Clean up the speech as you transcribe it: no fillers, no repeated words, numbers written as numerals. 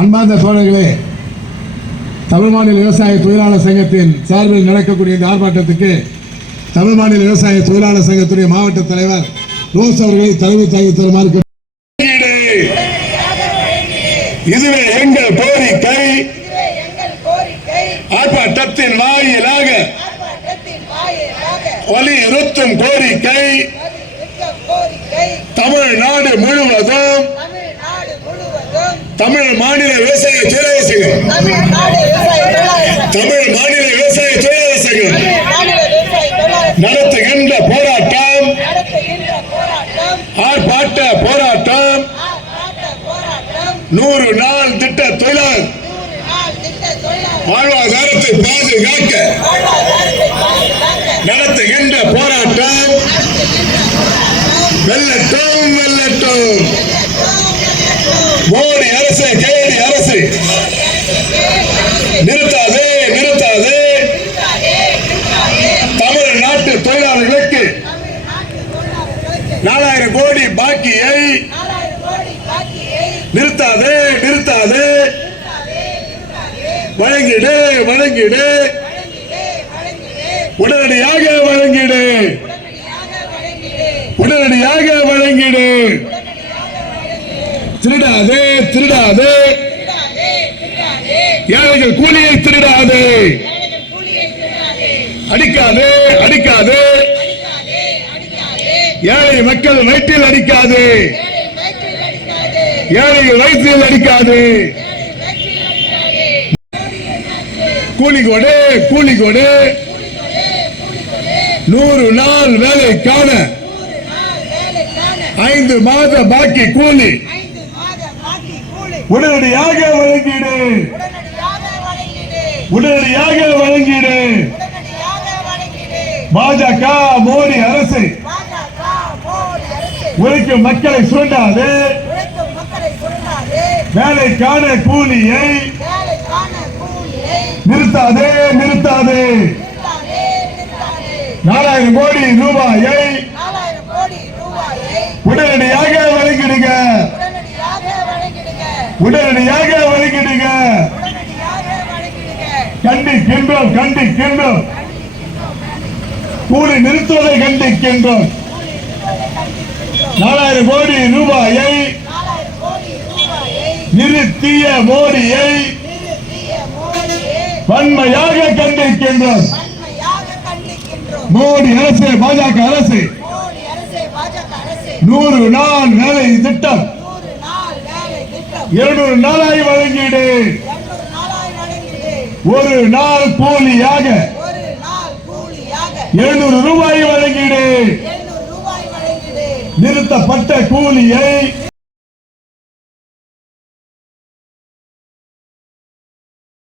அன்பார்ந்த தோழர்களே, தமிழ் மாநில விவசாய தொழிலாளர் சங்கத்தின் சார்பில் நடக்கக்கூடிய இந்த ஆர்ப்பாட்டத்துக்கு தமிழ் மாநில விவசாய தொழிலாளர் சங்கத்துடைய மாவட்ட தலைவர் ரோஸ் அவர்களை தலைமை தாங்கி தருமாறு. இதுவே எங்கள் கோரிக்கை. ஆர்ப்பாட்டத்தின் வாயிலாக வலியுறுத்தும் கோரிக்கை தமிழ்நாடு முழுவதும் தமிழ் மாநில விவசாய தொழிலாளர் சங்கம் நடத்துகின்ற போராட்டம், ஆர்ப்பாட்ட போராட்டம் 100 நாள் திட்ட தொழிலாளர் வாழ்வாதாரத்தை பாதுகாக்க நடத்துகின்ற போராட்டம் வெல்லட்டும் வெல்லட்டும். மோடி அரசு, கேடி அரசு நிறுத்தாதே நிறுத்தாதே. தமிழ்நாட்டு தொழிலாளர்களுக்கு 4000 கோடி பாக்கியை நிறுத்தாதே நிறுத்தாதே. வழங்கிடு வழங்கிடு, உடனடியாக வழங்கிடு, உடனடியாக வழங்கிடு. திருடாதே திருடாதே, ஏழைகள் கூலியை திருடாதே. அடிக்காதே அடிக்காதே, ஏழை மக்கள் வயிற்றில் அடிக்காதே, ஏழைகள் வயிற்றில் அடிக்காதே. கூலி கொடு கூலி கொடு. 100 நாள் வேலைக்கான 5 மாத பாக்கி கூலி உடனடியாக வழங்கிடு, உடனடியாக வழங்கிடு. பாஜக மோடி அரசு உழைக்கும் மக்களை சுரண்டாது. வேலைக்கான கூலியை நிறுத்தாதே நிறுத்தாதே. 4000 கோடி ரூபாயை உடனடியாக வழங்கிடுங்க, உடனடியாக வழங்கிடுங்க. கண்டிக்கின்றோம் கண்டிக்கின்றோம், கூலி நிறுத்துவதை கண்டிக்கின்றோம். 4000 கோடி ரூபாயை நிறுத்திய மோடியை வன்மையாக கண்டிக்கின்றோம். மோடி அரசு, பாஜக அரசு 100 நாள் வேலை திட்டம் 200 நாளாய் வழங்கிடு. ஒரு நாள் கூலியாக 700 ரூபாய் வழங்கிடு. நிறுத்தப்பட்ட கூலியை